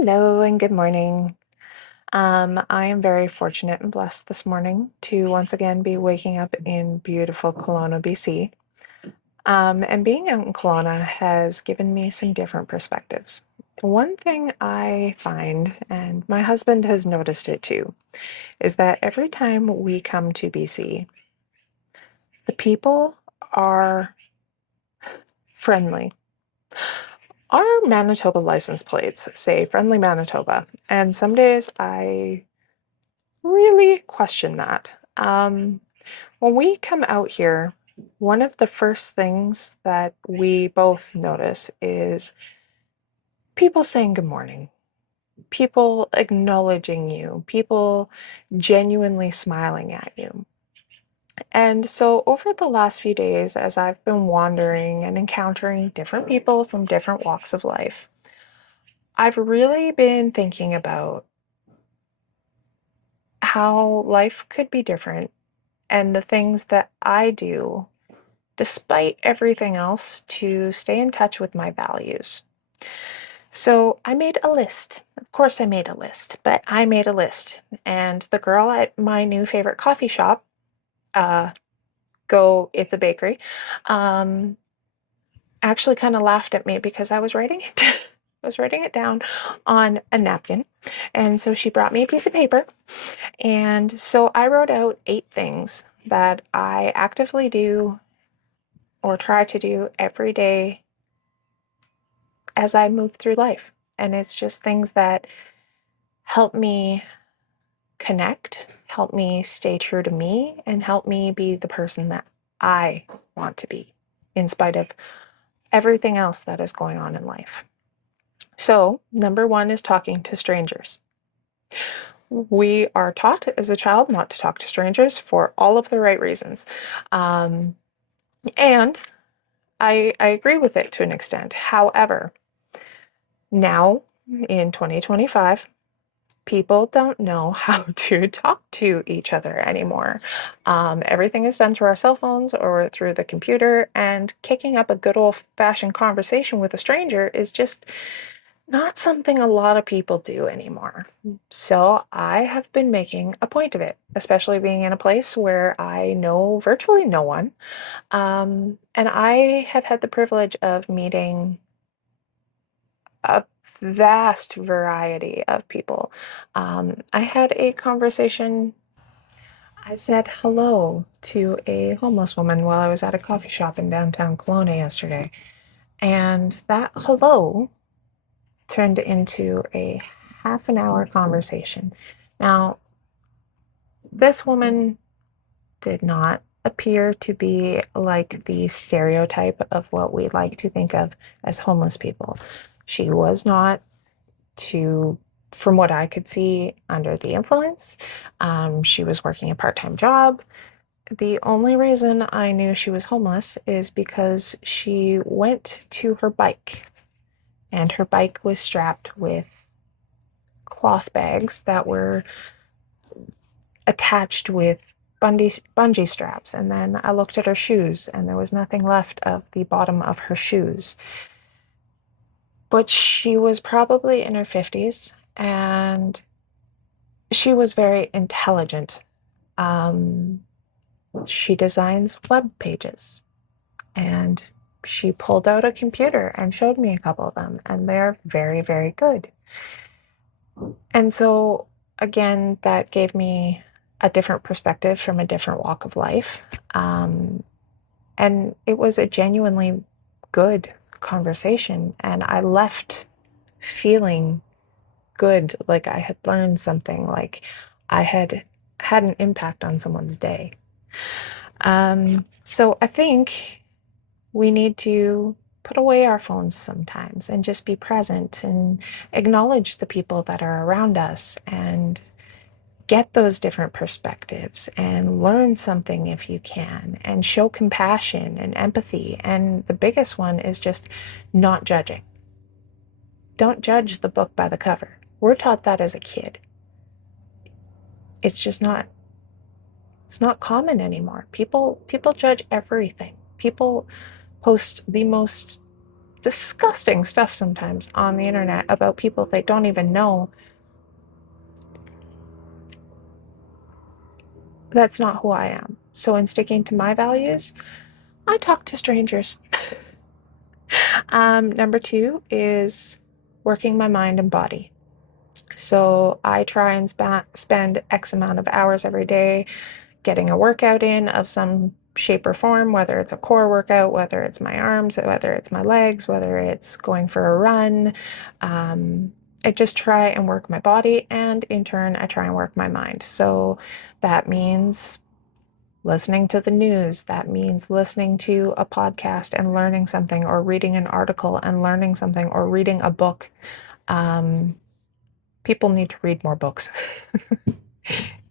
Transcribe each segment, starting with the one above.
Hello and good morning. I am very fortunate and blessed this morning to once again be waking up in beautiful Kelowna, BC. And being out in Kelowna has given me some different perspectives. One thing I find, and my husband has noticed it too, is that every time we come to BC, the people are friendly. Our Manitoba license plates say friendly Manitoba, and some days I really question that. When we come out here, one of the first things that we both notice is people saying good morning, people acknowledging you, people genuinely smiling at you. And so, over the last few days, as I've been wandering and encountering different people from different walks of life, I've really been thinking about how life could be different and the things that I do despite everything else to stay in touch with my values. So I made a list. Of course, I made a list, but I made a list. And the girl at my new favorite coffee shop, uh, it's a bakery, um, actually kind of laughed at me because I was writing it. I was writing it down on a napkin. And so she brought me a piece of paper. And so I wrote out 8 things that I actively do or try to do every day as I move through life. And it's just things that help me connect, help me stay true to me, and help me be the person that I want to be, in spite of everything else that is going on in life. So, number one is talking to strangers. We are taught as a child not to talk to strangers for all of the right reasons. Um, and I agree with it to an extent. However, now in 2025, people don't know how to talk to each other anymore. Everything is done through our cell phones or through the computer, and kicking up a good old-fashioned conversation with a stranger is just not something a lot of people do anymore. So I have been making a point of it, especially being in a place where I know virtually no one. And I have had the privilege of meeting a vast variety of people. I had a conversation. I said hello to a homeless woman while I was at a coffee shop in downtown Kelowna yesterday. And that hello turned into a half an hour conversation. Now, this woman did not appear to be like the stereotype of what we like to think of as homeless people. She was not to, from what I could see, under the influence. She was working a part-time job. The only reason I knew she was homeless is because she went to her bike, and her bike was strapped with cloth bags that were attached with bungee straps. And then I looked at her shoes, and there was nothing left of the bottom of her shoes. But she was probably in her 50s, and she was very intelligent. Um, she designs web pages, and she pulled out a computer and showed me a couple of them, and they're very, very good. And so, again, that gave me a different perspective from a different walk of life. And it was a genuinely good conversation, and I left feeling good, like I had learned something, like I had had an impact on someone's day. So I think we need to put away our phones sometimes and just be present and acknowledge the people that are around us and get those different perspectives and learn something if you can and show compassion and empathy. And the biggest one is just not judging. Don't judge the book by the cover. We're taught that as a kid. It's just not, it's not common anymore. People judge everything. People post the most disgusting stuff sometimes on the internet about people they don't even know. That's not who I am. So in sticking to my values, I talk to strangers. Number two is working my mind and body. So I try and spend X amount of hours every day getting a workout in of some shape or form, whether it's a core workout, whether it's my arms, whether it's my legs, whether it's going for a run. I just try and work my body, and in turn, I try and work my mind. So that means listening to the news. That means listening to a podcast and learning something, or reading an article and learning something, or reading a book. Um, People need to read more books.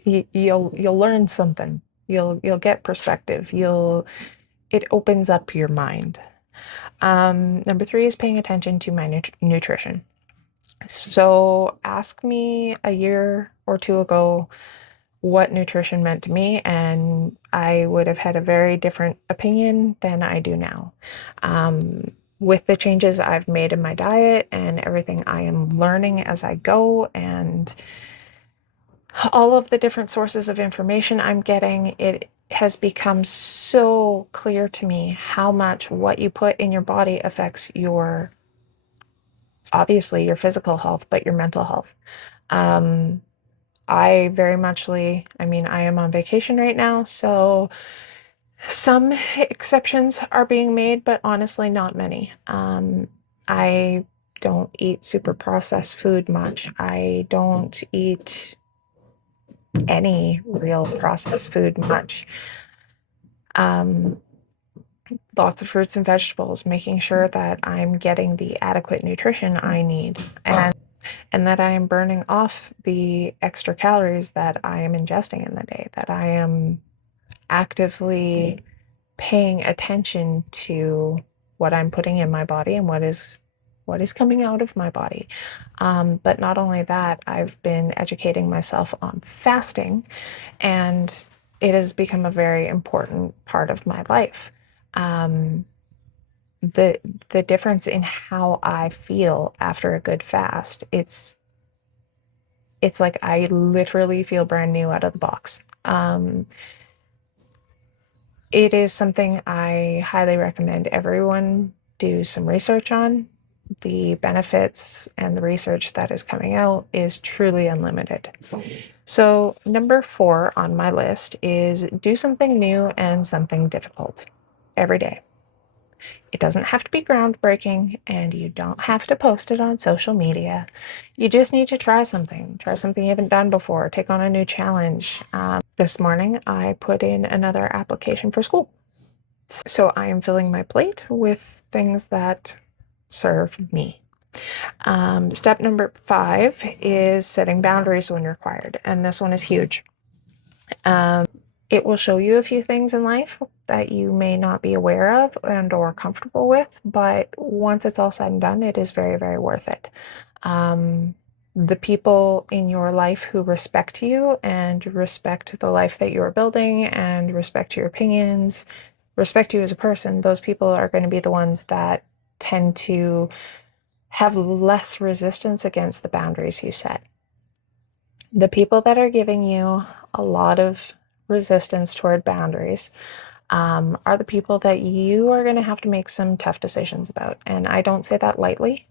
You'll learn something. You'll get perspective. It opens up your mind. Number three is paying attention to my nutrition. So ask me a year or two ago what nutrition meant to me, and I would have had a very different opinion than I do now. With the changes I've made in my diet and everything I am learning as I go, and all of the different sources of information I'm getting, it has become so clear to me how much what you put in your body affects obviously your physical health, but your mental health. I very muchly, I mean, I am on vacation right now, so some exceptions are being made, but honestly, not many. I don't eat super processed food much. I don't eat any real processed food much. Lots of fruits and vegetables, making sure that I'm getting the adequate nutrition I need, and that I am burning off the extra calories that I am ingesting in the day, that I am actively paying attention to what I'm putting in my body and what is coming out of my body. But not only that, I've been educating myself on fasting, and it has become a very important part of my life. The difference in how I feel after a good fast, it's like I literally feel brand new out of the box. It is something I highly recommend everyone do some research on. The benefits and the research that is coming out is truly unlimited. So, number 4 on my list is do something new and something difficult every day. It doesn't have to be groundbreaking, and you don't have to post it on social media. You just need to try something you haven't done before, take on a new challenge. This morning, I put in another application for school. So I am filling my plate with things that serve me. Step number 5 is setting boundaries when required, and this one is huge. It will show you a few things in life that you may not be aware of and or comfortable with, but once it's all said and done, it is very, very worth it. The people in your life who respect you and respect the life that you're building and respect your opinions, respect you as a person, those people are going to be the ones that tend to have less resistance against the boundaries you set. The people that are giving you a lot of resistance toward boundaries are the people that you are going to have to make some tough decisions about. And I don't say that lightly,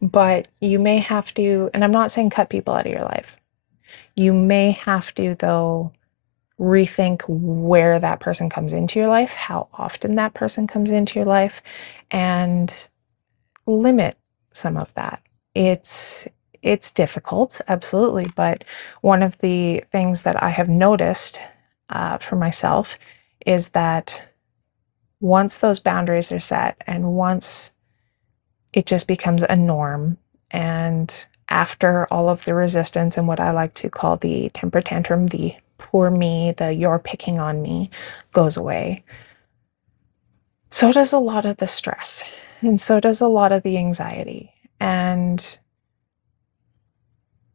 but you may have to, and I'm not saying cut people out of your life. You may have to, though, rethink where that person comes into your life, how often that person comes into your life, and limit some of that. It's difficult, absolutely, but one of the things that I have noticed for myself is that once those boundaries are set and once it just becomes a norm, and after all of the resistance and what I like to call the temper tantrum, the poor me, the you're picking on me goes away, so does a lot of the stress, and so does a lot of the anxiety. And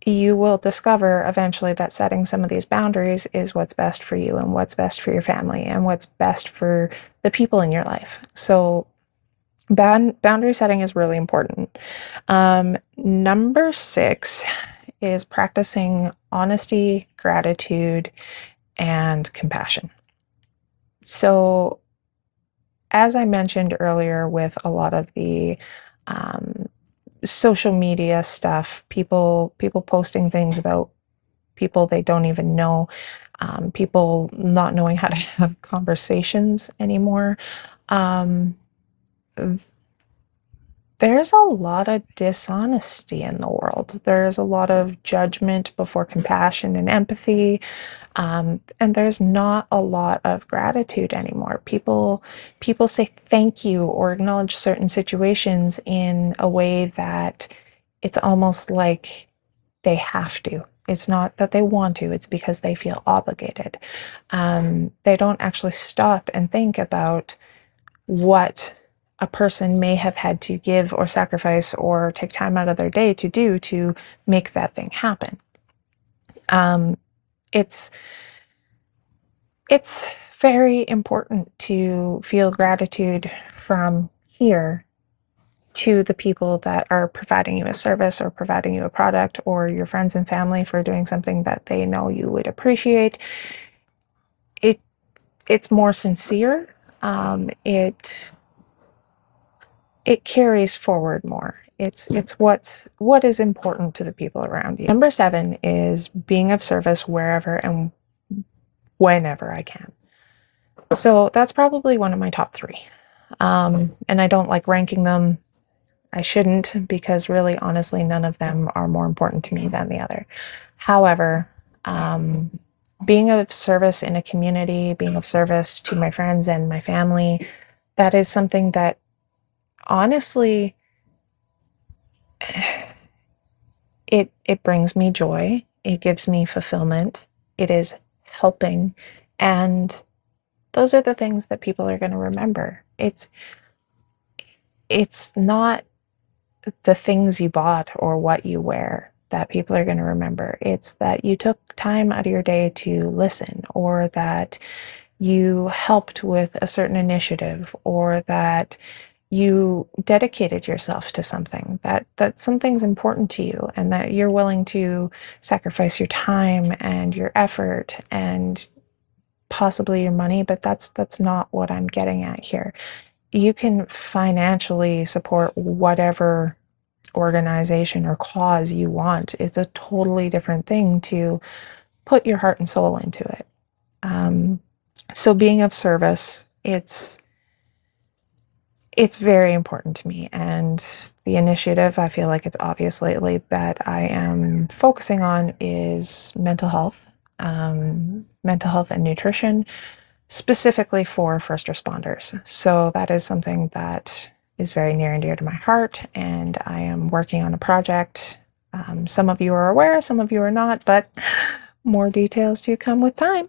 you will discover eventually that setting some of these boundaries is what's best for you and what's best for your family and what's best for the people in your life. So Boundary setting is really important. Number 6 is practicing honesty, gratitude, and compassion. So, as I mentioned earlier, with a lot of the um, social media stuff, people posting things about people they don't even know, people not knowing how to have conversations anymore. Um, there's a lot of dishonesty in the world. There's a lot of judgment before compassion and empathy. And there's not a lot of gratitude anymore. People say thank you or acknowledge certain situations in a way that it's almost like they have to. It's not that they want to, it's because they feel obligated. They don't actually stop and think about what a person may have had to give or sacrifice or take time out of their day to do to make that thing happen. Um, it's it's very important to feel gratitude from here to the people that are providing you a service or providing you a product, or your friends and family for doing something that they know you would appreciate. It it's more sincere. It carries forward more. It's what is important to the people around you. Number 7 is being of service wherever and whenever I can. So that's probably one of my top 3. And I don't like ranking them. I shouldn't, because really, honestly, none of them are more important to me than the other. However, um, being of service in a community, being of service to my friends and my family, that is something that honestly, it brings me joy. It gives me fulfillment. It is helping. And those are the things that people are going to remember. It's not the things you bought or what you wear that people are going to remember. It's that you took time out of your day to listen, or that you helped with a certain initiative, or that you dedicated yourself to something, that something's important to you, and that you're willing to sacrifice your time and your effort and possibly your money. But that's not what I'm getting at here. You can financially support whatever organization or cause you want. It's a totally different thing to put your heart and soul into it. Um, so being of service, it's very important to me. And the initiative, I feel like it's obvious lately, that I am focusing on is mental health and nutrition, specifically for first responders. So that is something that is very near and dear to my heart, and I am working on a project. Some of you are aware, some of you are not, but more details to come with time.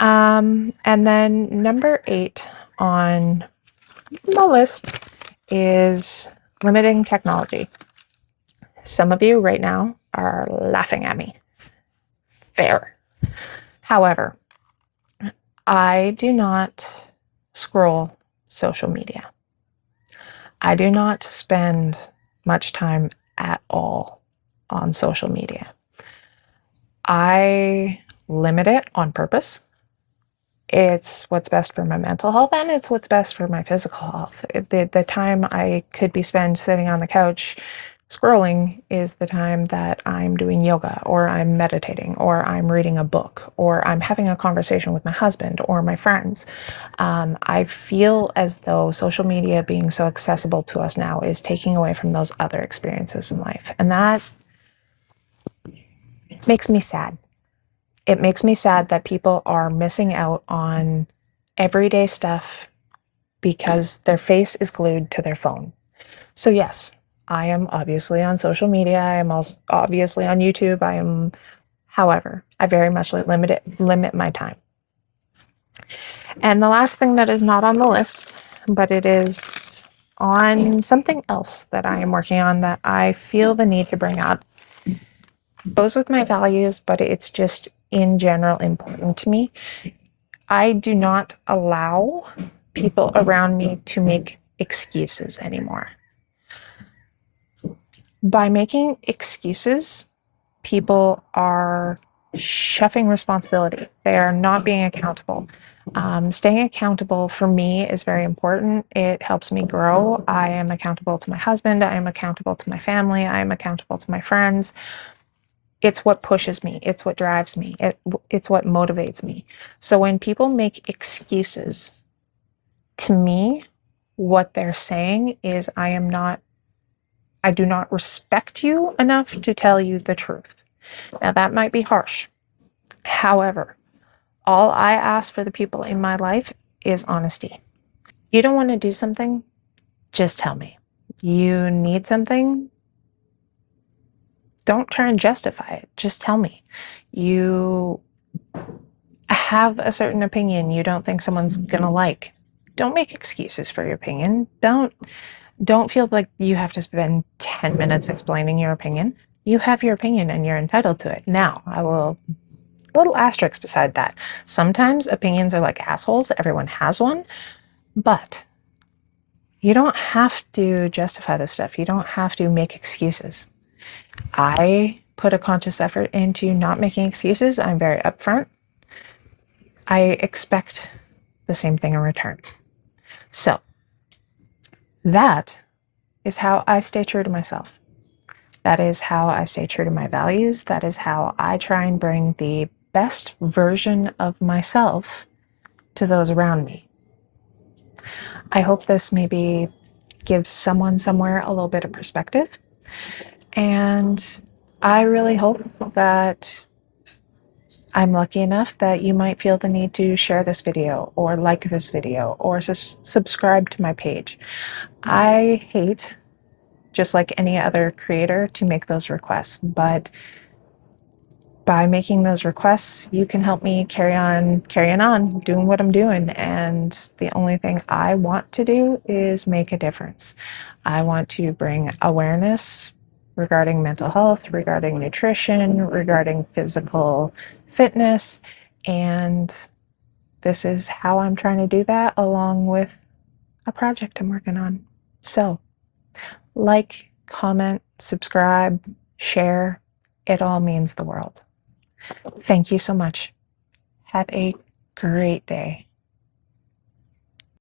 And then number 8 on the list is limiting technology. Some of you right now are laughing at me. Fair. However, I do not scroll social media. I do not spend much time at all on social media. I limit it on purpose. It's what's best for my mental health, and it's what's best for my physical health. The time I could be spent sitting on the couch scrolling is the time that I'm doing yoga, or I'm meditating, or I'm reading a book, or I'm having a conversation with my husband or my friends. I feel as though social media being so accessible to us now is taking away from those other experiences in life. And that makes me sad. It makes me sad that people are missing out on everyday stuff because their face is glued to their phone. So yes, I am obviously on social media. I am also obviously on YouTube. However, I very much limit my time. And the last thing that is not on the list, but it is on something else that I am working on that I feel the need to bring up, goes with my values, but it's just in general important to me. I do not allow people around me to make excuses anymore. By making excuses, people are shoving responsibility. They are not being accountable. Staying accountable for me is very important. It helps me grow. I am accountable to my husband. I am accountable to my family. I am accountable to my friends. It's what pushes me. It's what drives me. It's what motivates me. So when people make excuses, to me, what they're saying is I do not respect you enough to tell you the truth. Now, that might be harsh. However, all I ask for the people in my life is honesty. You don't want to do something? Just tell me. You need something? Don't try and justify it. Just tell me. You have a certain opinion you don't think someone's going to like. Don't make excuses for your opinion. Don't feel like you have to spend 10 minutes explaining your opinion. You have your opinion and you're entitled to it. Now, I will little asterisk beside that. Sometimes opinions are like assholes. Everyone has one, but you don't have to justify this stuff. You don't have to make excuses. I put a conscious effort into not making excuses. I'm very upfront. I expect the same thing in return. So that is how I stay true to myself. That is how I stay true to my values. That is how I try and bring the best version of myself to those around me. I hope this maybe gives someone somewhere a little bit of perspective. And I really hope that I'm lucky enough that you might feel the need to share this video or like this video or subscribe to my page. I hate, just like any other creator, to make those requests, but by making those requests, you can help me carrying on, doing what I'm doing. And the only thing I want to do is make a difference. I want to bring awareness regarding mental health, regarding nutrition, regarding physical fitness. And this is how I'm trying to do that, along with a project I'm working on. So, like, comment, subscribe, share. It all means the world. Thank you so much. Have a great day.